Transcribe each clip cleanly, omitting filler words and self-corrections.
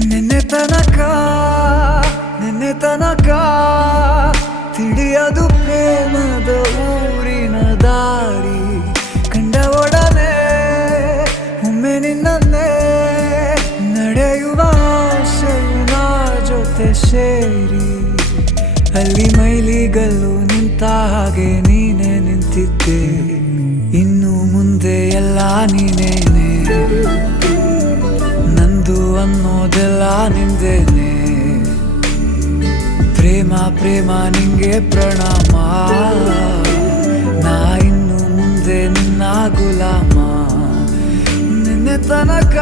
ನಿನ್ನೆ ತನಕ ತಿಳಿಯದು ಪ್ರೇಮದ ಊರಿನ ದಾರಿ ಕಂಡ ಒಡನೆ ಒಮ್ಮೆ ನಿನ್ನೇ ನಡೆಯುವ ಆಸೆಯ ಜೊತೆ ಸೇರಿ ಅಲ್ಲಿ ಮೈಲಿಗಲ್ಲು ನಿಂತ ಹಾಗೆ ನೀನೆ ನಿಂತಿದ್ದೆ. ಇನ್ನು ಮುಂದೆ ಎಲ್ಲ ನೀನೇನೆ, ನಂದು ಅನ್ನೋದೆಲ್ಲ ನಿಂದೇನೆ. ಪ್ರೇಮ ಪ್ರೇಮ ನಿಂಗೆ ಪ್ರಣಾಮ, ನಾ ಇನ್ನು ಮುಂದೆ ನಿನ್ನ ಗುಲಾಮ. ನಿನ್ನೆ ತನಕ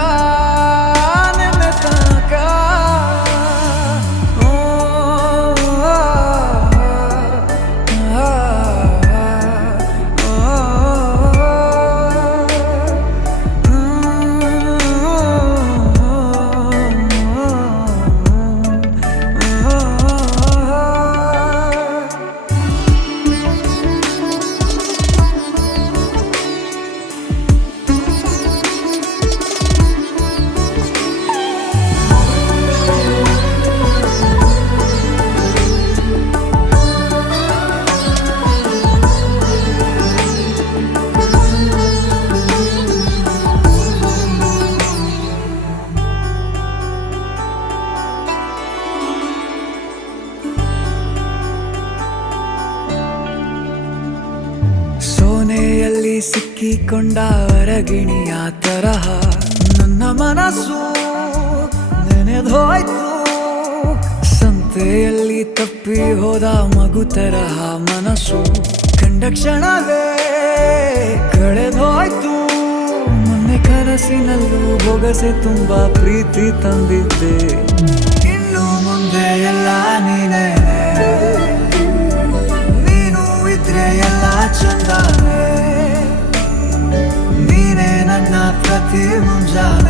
ಸೋನೆಯಲ್ಲಿ ಸಿಕ್ಕಿಕೊಂಡ ಅರಗಿಣಿಯ ತರಹ ನನ್ನ ಮನಸ್ಸು ನೆನೆದೋಯ್ತು. ಸಂತೆಯಲ್ಲಿ ತಪ್ಪಿ ಹೋದ ಮಗು ತರಹ ಮನಸ್ಸು ಕಂಡ ಕ್ಷಣವೇ ಕಳೆದೋಯ್ತು. ಮೊನ್ನೆ ಕನಸಿನಲ್ಲೂ ಬೊಗಸೆ ತುಂಬಾ ಪ್ರೀತಿ ತಂದಿದ್ದೆ. ಇನ್ನು ಮುಂದೆ ಎಲ್ಲ ನೀನೇ, ನೀನು ಇದ್ರೆ ಎಲ್ಲ ಚಂದಾನೆ. ನೀನೇ ನನ್ನ ಪ್ರತಿ ಮುಂಜಾನೆ.